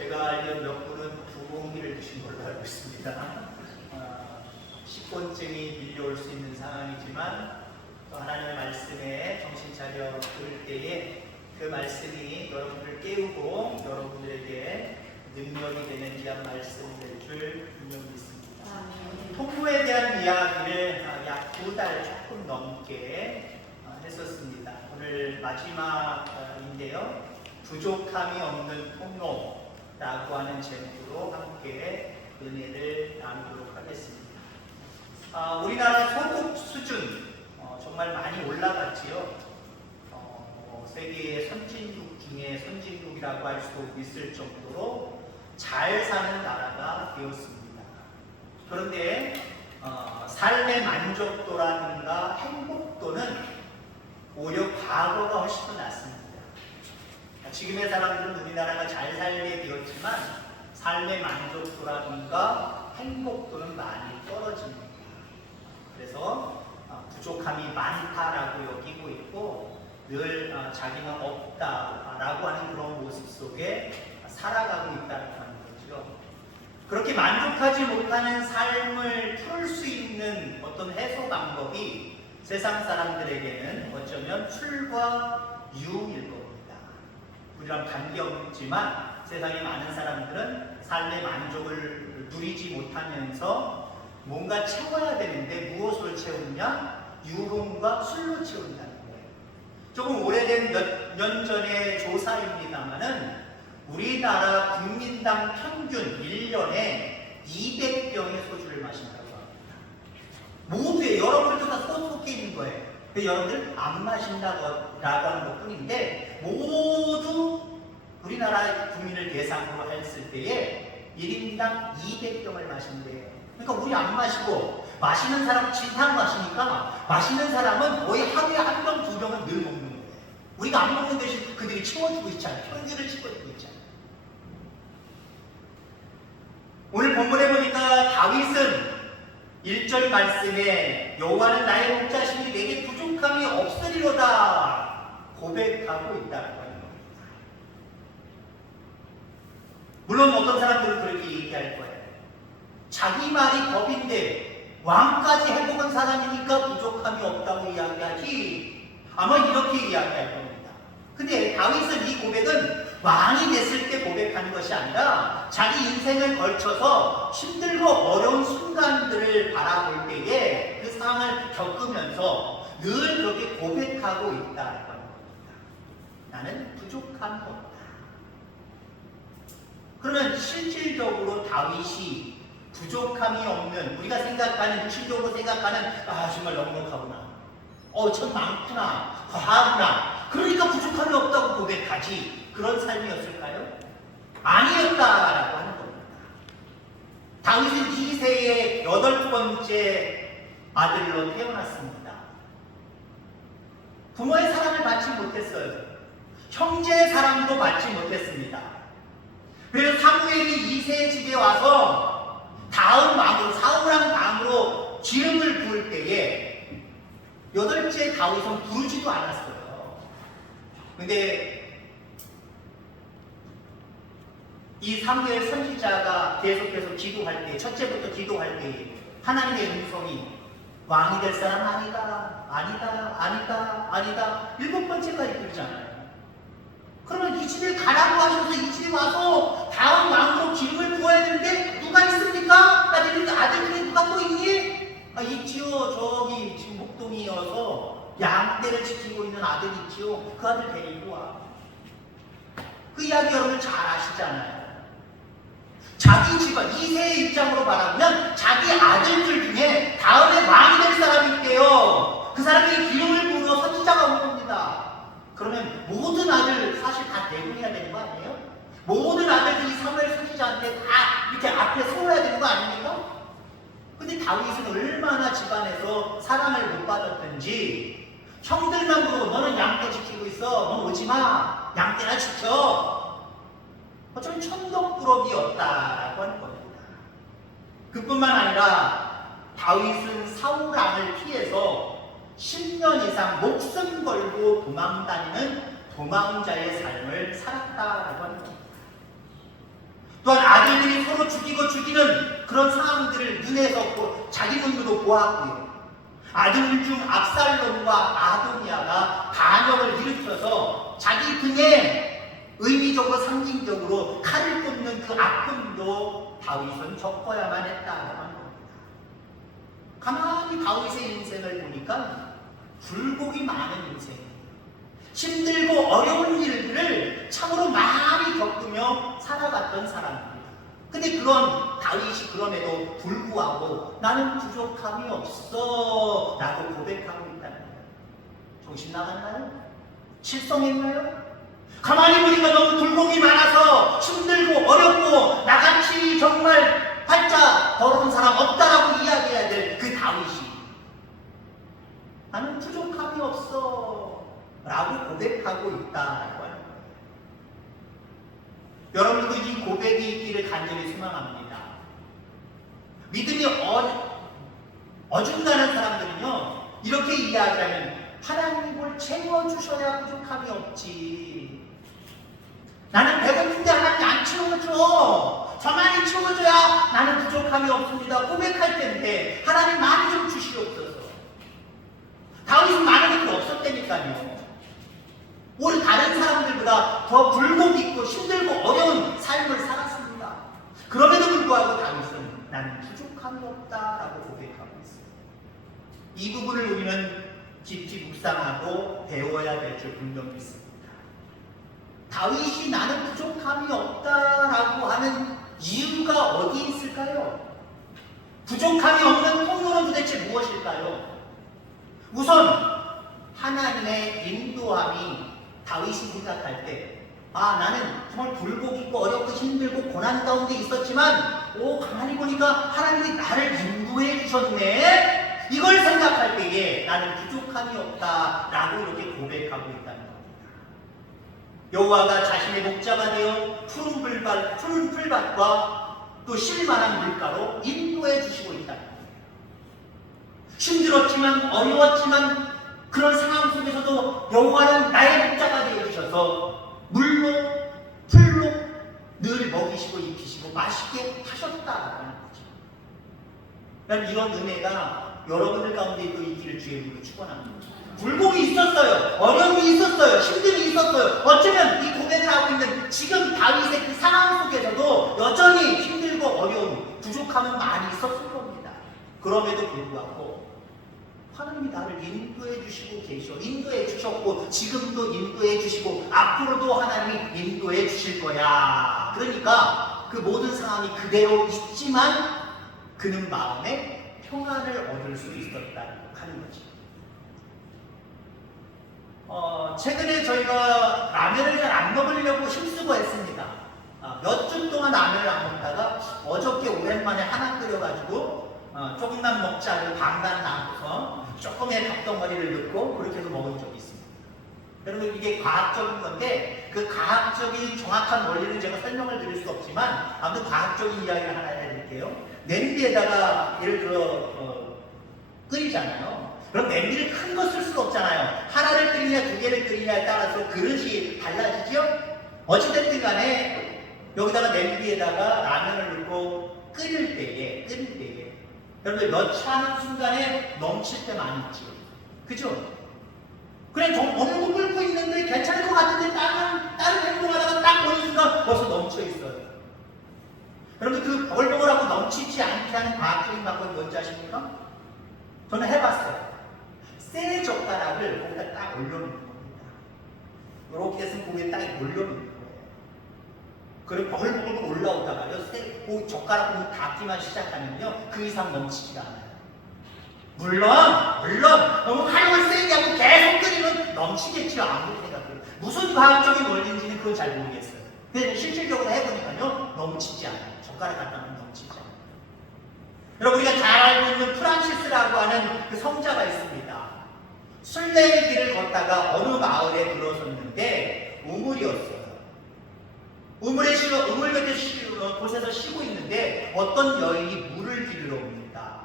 제가 알기로 몇 분은 두 공기를 드신 걸로 알고 있습니다. 식곤증이 밀려올 수 있는 상황이지만 또 하나님의 말씀에 정신 차려 들을 때에 그 말씀이 여러분을 깨우고 여러분들에게 능력이 되는 귀한 말씀이 될 줄 분명히 믿습니다. 통로에 대한 이야기를 약 2달 조금 넘게 했었습니다. 오늘 마지막인데요. 부족함이 없는 통로라고 하는 제목으로 함께 은혜를 나누도록 하겠습니다. 우리나라 소득 수준 정말 많이 올라갔지요. 세계의 선진국 중에 선진국이라고 할 수 있을 정도로 잘 사는 나라가 되었습니다. 그런데 삶의 만족도라든가 행복도는 오히려 과거가 훨씬 더 낫습니다. 지금의 사람들은 우리나라가 잘 살게 되었지만 삶의 만족도라든가 행복도는 많이 떨어집니다. 그래서 부족함이 많다라고 여기고 있고 늘 자기는 없다라고 하는 그런 모습 속에 살아가고 있다는 거죠. 그렇게 만족하지 못하는 삶을 풀 수 있는 어떤 해소 방법이 세상 사람들에게는 어쩌면 술과 유흥일 겁니다. 우리랑 관계없지만 세상의 많은 사람들은 삶의 만족을 누리지 못하면서 뭔가 채워야 되는데 무엇으로 채우냐? 유흥과 술로 채운다는 거예요. 조금 오래된 몇 년 전의 조사입니다만은 우리나라 국민당 평균 1년에 200병의 소주를 마신다고 합니다. 모두에 여러분들도 다 속해 있는 거예요. 여러분들 안 마신다고 하는 것 뿐인데 모두 우리나라 국민을 대상으로 했을 때에 1인당 200병을 마신대요. 그러니까 우리 안 마시고 마시는 사람 진탕 마시니까 마시는 사람은 거의 하루에 한 병, 두 병은 늘 먹는 거예요. 우리가 안 먹는 대신 그들이 채워주고 있잖아요. 평균을 채워주고 있잖아요. 오늘 본문에 보니까 다윗은 1절 말씀에 여호와는 나의 목자시니 내게 부족함이 없으리로다 고백하고 있다는 겁니다. 물론 어떤 사람들은 그렇게 얘기할 거예요. 자기 말이 법인데 왕까지 해먹은 사람이니까 부족함이 없다고 이야기하지 아마 이렇게 이야기할 겁니다. 근데 다윗은 이 고백은 왕이 됐을 때 고백하는 것이 아니라 자기 인생을 걸쳐서 힘들고 어려운 순간들을 바라볼 때에 그 상황을 겪으면서 늘 그렇게 고백하고 있다는 겁니다. 나는 부족함이 없다. 그러면 실질적으로 다윗이 부족함이 없는 우리가 생각하는 육신적으로 생각하는 정말 넉넉하구나 참 많구나 과하구나 그러니까 부족함이 없다고 고백하지 그런 삶이었을까요? 아니었다라고 하는 겁니다. 다윗은 이세의 8번째 아들로 태어났습니다. 부모의 사랑을 받지 못했어요. 형제의 사랑도 받지 못했습니다. 그래서 사무엘이 이세의 집에 와서 다음 왕으로 사울왕 다음으로 기름을 부을 때에 8째 다윗은 부르지도 않았어요. 근데 이 사무엘 선지자가 계속해서 기도할 때 첫째부터 기도할 때 하나님의 음성이 왕이 될 사람 아니다 아니다 아니다 아니다 7번째까지 그러잖아요. 그러면 이 집에 가라고 하셔서 이 집에 와서 다음 왕으로 기름을 부어야 되는데 누가 있습니까? 나중에 아들 중에 누가 또 있니? 있지요. 저기 지금 목동이어서 양떼를 지키고 있는 아들이 있지요. 그 아들 데리고 와. 그 이야기 여러분 잘 아시잖아요. 자기 집안 이세의 입장으로 말하면 자기 아들들 중에 다음에 왕이 될 사람이 있대요. 그 사람이 기름을 부어 선지자가 온 겁니다. 그러면 모든 아들 사실 다 대군해야 되는 거 아니에요? 모든 아들들이 사무엘 선지자한테 다 이렇게 앞에 세워야 되는 거 아닙니까? 근데 다윗은 얼마나 집안에서 사랑을 못 받았든지 형들만 부르고 너는 양떼 지키고 있어. 너 오지 마. 양떼나 지켜. 어쩌면 천덕꾸러기였다라고 하는 겁니다. 그뿐만 아니라 다윗은 사울왕을 피해서 10년 이상 목숨 걸고 도망다니는 도망자의 삶을 살았다라고 하는 겁니다. 또한 아들들이 서로 죽이고 죽이는 그런 상황들을 눈에서 자기 눈으로 보았고요. 아들 중 압살롬과 아도니아가 반역을 일으켜서 자기 등에 의미적으로 상징적으로 칼을 꽂는 그 아픔도 다윗은 겪어야만 했다는 겁니다. 가만히 다윗의 인생을 보니까 굴곡이 많은 인생이에요. 힘들고 어려운 일들을 참으로 많이 겪으며 살아갔던 사람입니다. 근데 그런 다윗이 그럼에도 불구하고 나는 부족함이 없어 라고 고백하고 있다는 거예요. 정신 나갔나요? 실성했나요? 가만히 보니까 너무 굴곡이 많아서 힘들고 어렵고 나같이 정말 팔자 더러운 사람 없다라고 이야기해야 될 그 다윗이 나는 부족함이 없어 라고 고백하고 있다라고 하는 거예요. 여러분도 이 고백이 있기를 간절히 소망합니다. 믿음이 어중간한 사람들은요 이렇게 이야기하면 하나님이 뭘 채워주셔야 부족함이 없지. 나는 배고픈데 하나님이 안 채워줘. 저 많이 채워줘야 나는 부족함이 없습니다. 고백할 텐데 하나님 많이 좀 주시옵소서. 다윗은 많은 것도 없었다니까요. 오히려 다른 사람들보다 더 굴곡 있고 힘들고 어려운 삶을 살았습니다. 그럼에도 불구하고 다윗은 나는 부족함이 없다라고 고백하고 있어요. 이 부분을 우리는 깊이 묵상하고 배워야 될 줄 분명히 있습니다. 다윗이 나는 부족함이 없다라고 하는 이유가 어디에 있을까요? 부족함이 없는 통로는 도대체 무엇일까요? 우선 하나님의 인도함이 다윗이 생각할 때 나는 정말 굴곡 있고 어렵고 힘들고 고난 가운데 있었지만 가만히 보니까 하나님이 나를 인도해 주셨네. 이걸 생각할 때에 나는 부족함이 없다라고 이렇게 고백하고 있다는 겁니다. 여호와가 자신의 목자가 되어 푸른 풀밭과 또 실만한 물가로 인도해 주시고 있다는 겁니다. 힘들었지만 어려웠지만 그런 상황 속에서도 여호와는 나의 목자가 되어 주셔서 물로 풀로 늘 먹이시고 입히시고 맛있게 하셨다라는 거죠. 그럼 이런 은혜가 여러분들 가운데도 있기를 주의 이름으로 축원합니다. 굴곡이 있었어요. 어려움이 있었어요. 힘듦이 있었어요. 어쩌면 이 고백을 하고 있는 지금 다윗의 그 상황 속에서도 여전히 힘들고 어려움, 부족함은 많이 있었을 겁니다. 그럼에도 불구하고 하나님이 나를 인도해 주시고 인도해 주셨고 지금도 인도해 주시고 앞으로도 하나님이 인도해 주실 거야. 그러니까 그 모든 상황이 그대로 있지만 그는 마음에 평안을 얻을 수 있었다 하는 거지. 최근에 저희가 라면을 잘 안 먹으려고 힘쓰고 했습니다. 몇 주 동안 라면을 안 먹다가 어저께 오랜만에 하나 끓여가지고 조금만 먹자고 반반 나눠서 조금의 밥덩어리를 넣고 그렇게 해서 먹은 적이 있습니다. 여러분 이게 과학적인 건데 그 과학적인 정확한 원리는 제가 설명을 드릴 수 없지만 아무튼 과학적인 이야기를 하나 해드릴게요. 냄비에다가 예를 들어 끓이잖아요. 그럼 냄비를 큰 거 쓸 수가 없잖아요. 하나를 끓이냐 두 개를 끓이냐에 따라서 그릇이 달라지죠. 어찌됐든 간에 여기다가 냄비에다가 라면을 넣고 끓일 때에 여러분 넣지 않은 순간에 넘칠 때 많이 있죠. 그죠? 그래 어느 거 끓고 있는데 괜찮을 것 같은데 다른 행동하다가 딱 보는 순간 벌써 넘쳐 있어요. 여러분 그 버글버글하고 넘치지 않게 하는 과학적인 방법이 뭔지 아십니까? 저는 해봤어요. 쇠 젓가락을 거기다 딱 올려놓는 겁니다. 이렇게 해서 고기에 딱 올려놓는 거예요. 그리고 버글버글 올라오다가요, 그 젓가락 부분 닿기만 시작하면요, 그 이상 넘치지가 않아요. 물론 너무 활용을 세게 하고 계속 끓이면 넘치겠죠. 아무리 생각해도 무슨 과학적인 원리인지는 그건 잘 모르겠어요. 근데 실질적으로 해보니까요, 넘치지 않아요. 젓가락 갖다 놓으면 넘치지 않아요. 여러분 우리가 잘 알고 있는 프란시스라고 하는 그 성자가 있습니다. 순례의 길을 걷다가 어느 마을에 들어섰는데 우물이었어요. 우물 곁에 곳에서 쉬고 있는데 어떤 여인이 물을 기르러 옵니다.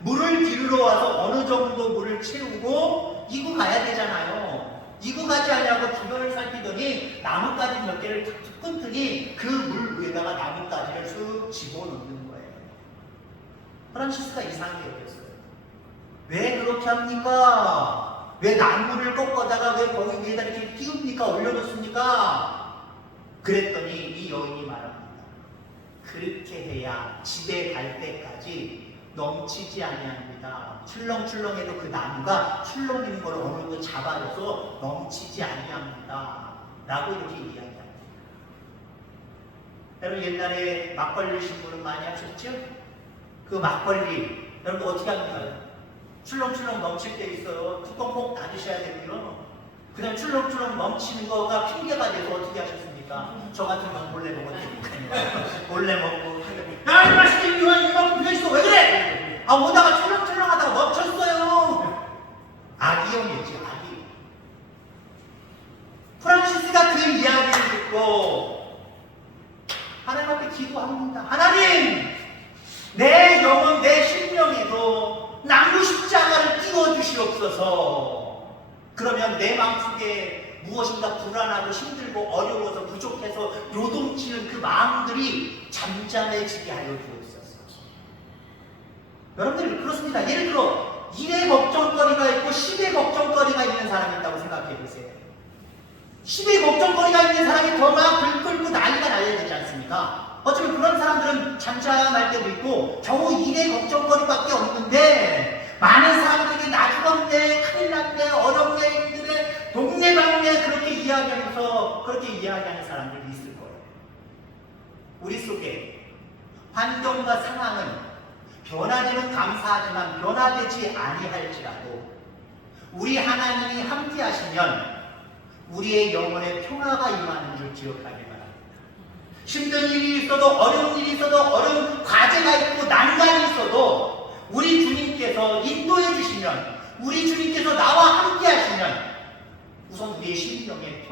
물을 기르러 와서 어느 정도 물을 채우고 이고 가야 되잖아요. 이거 가지 않냐고 주변을 살피더니 나뭇가지 몇 개를 툭툭 끊더니 그 물 위에다가 나뭇가지를 쑥 집어넣는 거예요. 프란시스가 이상하게 여겼어요. 왜 그렇게 합니까? 왜 나무를 꺾어다가 왜 거기 위에다 이렇게 띄웁니까? 올려놓습니까? 그랬더니 이 여인이 말합니다. 그렇게 해야 집에 갈 때까지 넘치지 아니합니다. 출렁출렁해도 그 나무가 출렁이는 걸 어느 정도 잡아줘서 넘치지 아니합니다. 라고 이렇게 이야기합니다. 여러분 옛날에 막걸리 신문을 많이 하셨죠? 그 막걸리 여러분 어떻게 합니까? 출렁출렁 넘칠 때 있어요. 뚜껑 꼭 닫으셔야 되고요. 그 다음 출렁출렁 넘치는 거가 핑계가 돼서 어떻게 하셨습니까? 저 같은 건 몰래 먹었으니까요. 몰래 먹고 야 이 맛있게 이만큼 비어있어 왜 그래? 아 오다가 출렁출렁 하다가 멈췄어요. 악이형이었지 악이. 프란시스가 그 이야기를 듣고 하나님 앞에 기도합니다. 하나님 내 영혼 내 심령에도 나무 십자가를 띄워주시옵소서. 그러면 내 마음속에 무엇인가 불안하고 힘들고 어려워서 부족해서 요동치는 그 마음들이 잠잠해지게 하여 주옵소서. 여러분들 그렇습니다. 예를 들어 1의 걱정거리가 있고 10의 걱정거리가 있는 사람이 있다고 생각해 보세요. 10의 걱정거리가 있는 사람이 더 막 들끓고 난리가 나야 되지 않습니까? 어쩌면 그런 사람들은 잠잠할 때도 있고 겨우 1의 걱정거리밖에 없는데 많은 사람들에게 나 죽었네, 큰일 났네, 어렵네, 힘드네, 동네방네 그렇게 이야기하면서 그렇게 이야기하는 사람들이 있을 거예요. 우리 속에 환경과 상황은 변화되면 감사하지만 변화되지 아니할지라도 우리 하나님이 함께 하시면 우리의 영혼에 평화가 임하는 줄 기억하기 바랍니다. 힘든 일이 있어도 어려운 일이 있어도 어려운 과제가 있고 난관이 있어도 우리 주님께서 인도해 주시면 우리 주님께서 나와 함께 하시면 우선 우리의 심령에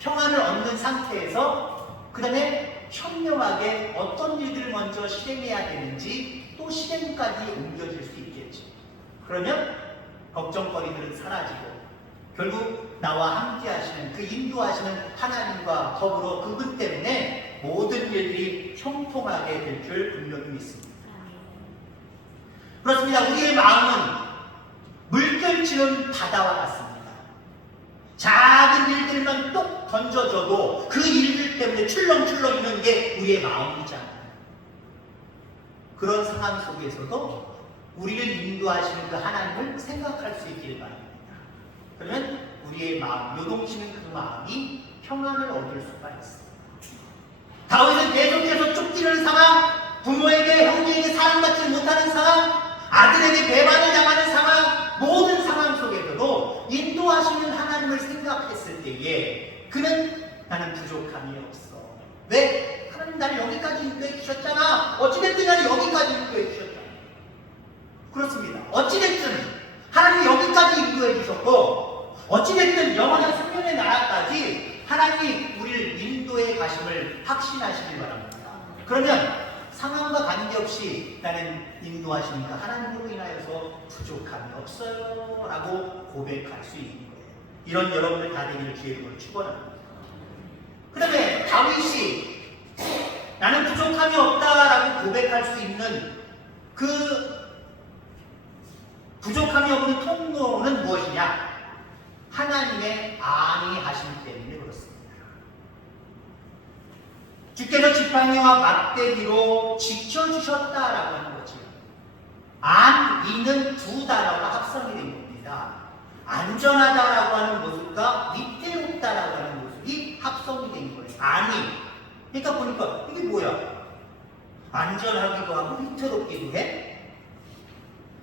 평안을 얻는 상태에서 그 다음에 현명하게 어떤 일들을 먼저 실행해야 되는지 또 실행까지 옮겨질 수 있겠지. 그러면 걱정거리들은 사라지고 결국 나와 함께 하시는 그 인도하시는 하나님과 더불어 그분 때문에 모든 일들이 형통하게 될 줄 분명히 믿습니다. 그렇습니다. 우리의 마음은 물결치는 바다와 같습니다. 작은 일들만 똑 던져줘도 그 일들 때문에 출렁출렁 있는 게 우리의 마음이잖아요. 그런 상황 속에서도 우리를 인도하시는 그 하나님을 생각할 수 있길 바랍니다. 그러면 우리의 마음, 요동치는 그 마음이 평안을 얻을 수가 있습니다. 다윗은 계속해서 쫓기는 상황, 부모에게, 형제에게 사랑받지 못하는 상황, 아들에게 배반을 당하는 상황, 모든 상황 속에서도 인도하시는 하나님을 생각했을 때에 그는 나는 부족함이 없어. 왜? 하나님 나를 여기까지 인도해 주셨잖아. 어찌됐든 나를 여기까지 인도해 주셨잖아. 그렇습니다. 어찌됐든 하나님이 여기까지 인도해 주셨고 어찌됐든 영원한 생명의 나라까지 하나님이 우리를 인도해 가심을 확신하시길 바랍니다. 그러면 상황과 관계없이 나는 인도하시니까 하나님으로 인하여서 부족함이 없어요 라고 고백할 수 있는 거예요. 이런 여러분들 다 되기를 주의 이름으로 축원합니다. 그 다음에 다윗이 나는 부족함이 없다라고 고백할 수 있는 그 부족함이 없는 통로는 무엇이냐? 하나님의 안위 하심 때문에 그렇습니다. 주께서 지팡이와 막대기로 지켜주셨다라고 하는 거죠. 안위는 두 단어가 합성이 된 겁니다. 안전하다라고 하는 모습과 위태롭다라고 하는 모습이 합성이 된 거예요. 안위. 그러니까 보니까 이게 뭐야? 안전하기도 하고 위태롭기도 해?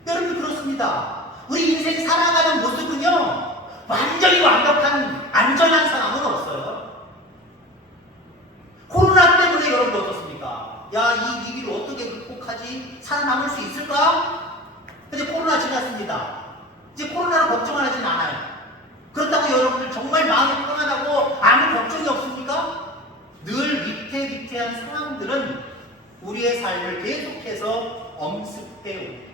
여러분 그렇습니다. 우리 인생 살아가는 모습은요 완전히 완벽한 안전한 상황은 없어요. 코로나 때문에 여러분 어떻습니까? 야, 이 위기를 어떻게 극복하지? 살아남을 수 있을까? 이제 코로나 지났습니다. 이제 코로나를 걱정하진 않아요. 그렇다고 여러분들 정말 마음이 편안하고 아무 걱정이 없습니까? 늘 위태위태한 상황들은 우리의 삶을 계속해서 엄습해 옵니다.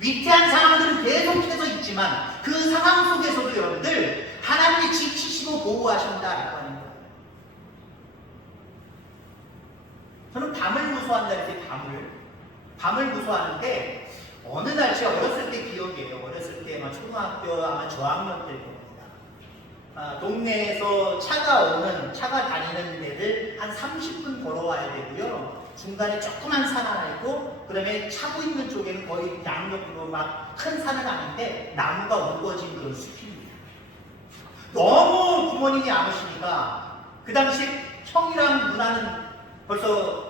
위태한 상황들은 계속해서 있지만 그 상황 속에서도 여러분들 하나님이 지키시고 보호하신다라고 하는 거예요. 저는 밤을 무서워한다 이렇게 밤을 무서워하는데 어느 날 제가 어렸을 때 기억이에요. 어렸을 때 아마 초등학교 아마 저학년 때일 겁니다. 동네에서 차가 다니는 데를 한 30분 걸어와야 되고요. 중간에 조그만 산 하나 있고, 그 다음에 차고 있는 쪽에는 거의 양옆으로 막 큰 산은 아닌데 나무가 우거진 그런 숲입니다. 너무 부모님이 안 오시니까 그 당시 형이랑 누나는 벌써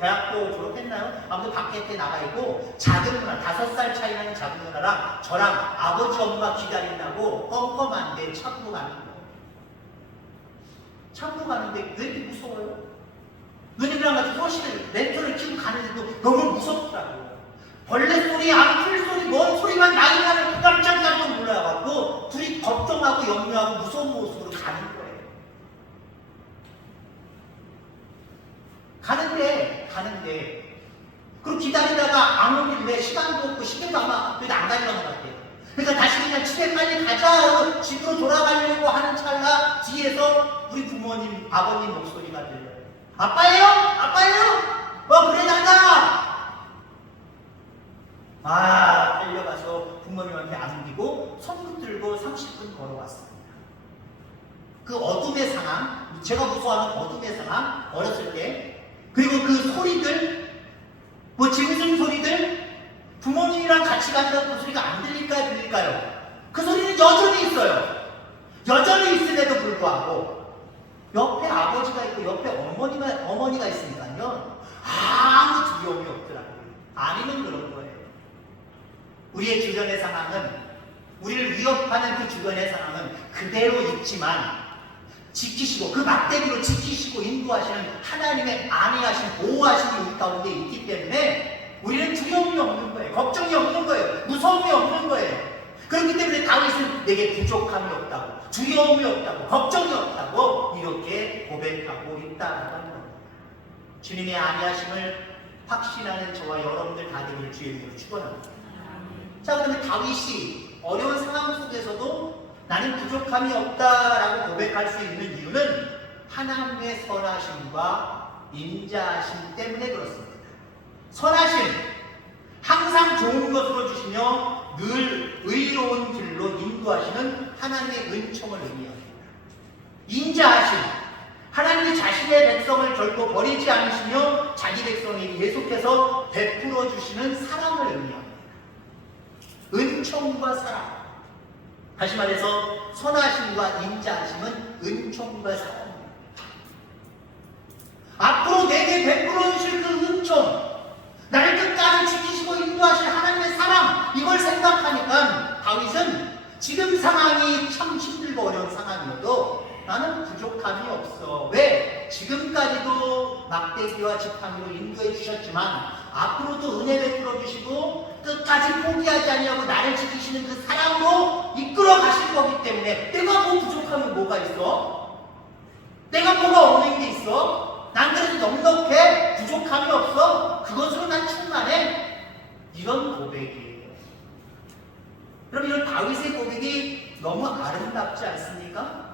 대학교 졸업했나요? 아무튼 밖에 나가 있고 작은 누나 5살 차이 나는 작은 누나랑 저랑 아버지 엄마 기다린다고 껌껌한데 차고 가는 거예요. 차고 가는데 왜 이렇게 무서워요? 누님이랑 같이 소시를 렌터를 키고 가는데도 너무 무섭더라고요. 벌레 소리, 앙풀 소리, 뭔 소리만 나기만 깜짝깜짝 놀라갖고 둘이 걱정하고 염려하고 무서운 모습으로 가는 거예요. 가는데 그리고 기다리다가 안 오길래 시간도 없고 시계도 아마 그래도 안 가려는 것 같아요. 그러니까 다시 그냥 집에 빨리 가자 집으로 돌아가려고 하는 찰나 뒤에서 우리 부모님 아버님 목소리가 들려요. 아빠예요? 그래 나가. 달려가서 부모님한테 안기고 손 붙들고 30분 걸어왔습니다. 그 어둠의 상황, 제가 무서워하는 어둠의 상황, 어렸을 때, 그리고 그 소리들, 뭐 짐승 소리들, 부모님이랑 같이 가면 그 소리가 안 들릴까요? 그 소리는 여전히 있어요. 여전히 있음에도 불구하고 옆에 아버지가 있고 옆에 어머니가 있으니까요 아무 두려움이 없더라고요. 아니면 그런 거예요. 우리의 주변의 상황은, 우리를 위협하는 그 주변의 상황은 그대로 있지만 지키시고 그 막대기로 지키시고 인도하시는 하나님의 안위하신 보호하심이 우리 가운데 있기 때문에 우리는 두려움이 없는 거예요. 걱정이 없는 거예요. 무서움이 없는 거예요. 그렇기 때문에 다윗은 내게 부족함이 없다고, 두려움이 없다고, 걱정이 없다고 이렇게 고백하고 있다는 겁니다. 주님의 안위하심을 확신하는 저와 여러분들 다 되길 주의 이름으로 축원합니다. 자, 그러면 다윗이 어려운 상황 속에서도 나는 부족함이 없다라고 고백할 수 있는 이유는 하나님의 선하심과 인자하심 때문에 그렇습니다. 선하심, 항상 좋은 것으로 주시며 늘 의로운 길로 인도하시는 하나님의 은총을 의미합니다. 인자하심, 하나님이 자신의 백성을 결코 버리지 않으시며 자기 백성에게 계속해서 베풀어 주시는 사랑을 의미합니다. 은총과 사랑, 다시 말해서 선하심과 인자하심은 은총과 사랑입니다. 앞으로 내게 베풀어 주실 그 은총, 나를 끝까지 지키시고 인도하실 하나님의 사랑, 이걸 생각하니까 다윗은 지금 상황이 참 힘들고 어려운 상황이어도 나는 부족함이 없어. 왜? 지금까지도 막대기와 지팡이로 인도해 주셨지만 앞으로도 은혜 베풀어 주시고 끝까지 포기하지 아니하고 나를 지키시는 그 사랑으로 이끌어 가실 거기 때문에 내가 뭐 부족함이 뭐가 있어? 내가 뭐가 없는 게 있어? 난 그래도 넉넉해. 부족함이 없어. 그것으로 난 충만해. 이런 고백이에요. 그럼 이런 다윗의 고백이 너무 아름답지 않습니까?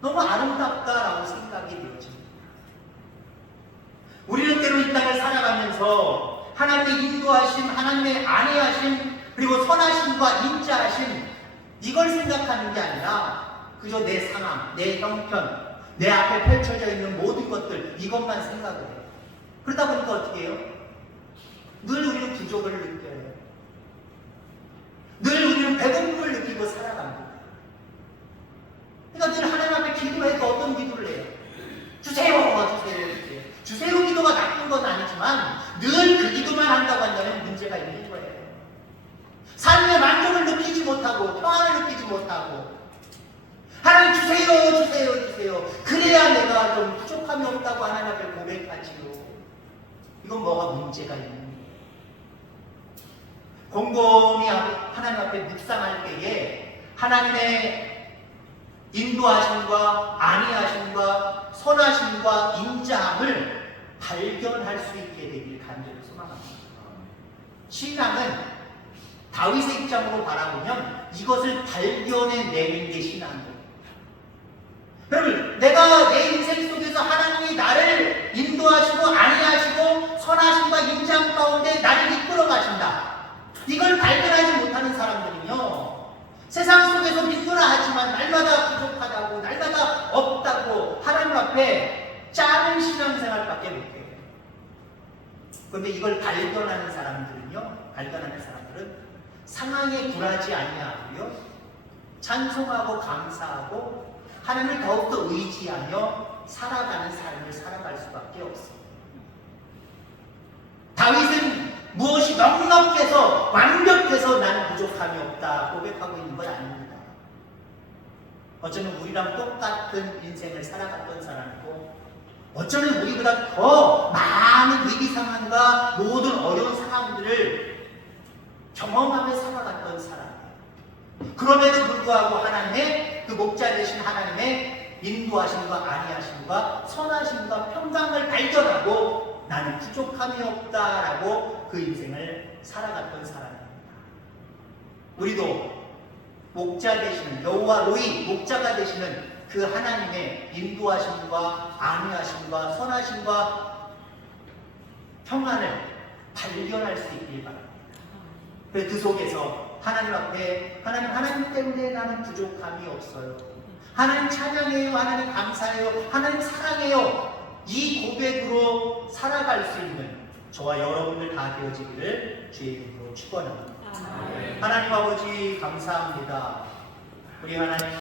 너무 아름답다라고 생각이 되어집니다. 우리는 때로 이 땅을 살아가면서 하나님의 인도하심, 하나님의 안위하심, 그리고 선하심과 인자하심, 이걸 생각하는 게 아니라 그저 내 상황, 내 형편, 내 앞에 펼쳐져 있는 모든 것들, 이것만 생각을 해요. 그러다 보니까 어떻게 해요? 늘 우리는 부족을 느껴요. 늘 우리는 배고픔을 느끼고 살아갑니다. 그러니까 늘 하나님 앞에 기도해도 어떤 기도를 해요? 주세요. 주세요 기도가 나쁜 건 아니지만 늘 그 기도만 한다고 한다면 문제가 있는 거예요. 삶의 만족을 느끼지 못하고 평안을 느끼지 못하고 하나님 주세요. 그래야 내가 좀 부족함이 없다고 하나님 앞에 고백하지요. 이건 뭐가 문제가 있는 거예요. 곰곰이 하나님 앞에 묵상할 때에 하나님의 인도하심과 안위하심과 선하심과 인자함을 발견할 수 있게 되길 간절히 소망합니다. 신앙은 다윗의 입장으로 바라보면 이것을 발견해내는 게 신앙이에요. 여러분, 내가 내 인생 속에서 하나님이 나를 인도하시고 안위하시고 선하심과 인장 가운데 나를 이끌어 가신다. 이걸 발견하지 못하는 사람들은요, 세상 속에서 믿으라 하지만 날마다 부족하다고, 날마다 없다고 하나님 앞에 작은 신앙생활밖에 못해요. 그런데 이걸 발견하는 사람들은 상황에 굴하지 아니하고요, 찬송하고 감사하고 하나님을 더욱더 의지하며 살아가는 삶을 살아갈 수밖에 없습니다. 다윗은 무엇이 넉넉해서 완벽해서 나는 부족함이 없다 고백하고 있는 건 아닙니다. 어쩌면 우리랑 똑같은 인생을 살아갔던 사람이고, 어쩌면 우리보다 더 많은 위기 상황과 모든 어려운 상황들을 경험하며 살아갔던 사람이에요. 그럼에도 불구하고 하나님의 그 목자 되신 하나님의 인도하심과 안위하심과 선하심과 평강을 발견하고 나는 부족함이 없다라고 그 인생을 살아갔던 사람입니다. 우리도 목자 되시는 여호와 로이 목자가 되시는 그 하나님의 인도하심과 안위하심과 선하심과 평안을 발견할 수 있길 바랍니다. 그 속에서 하나님 앞에 하나님 때문에 나는 부족함이 없어요. 하나님 찬양해요. 하나님 감사해요. 하나님 사랑해요. 이 고백으로 살아갈 수 있는 저와 여러분들 다 되어지기를 주의 이름으로 축원합니다. 하나님 아버지 감사합니다. 우리 하나님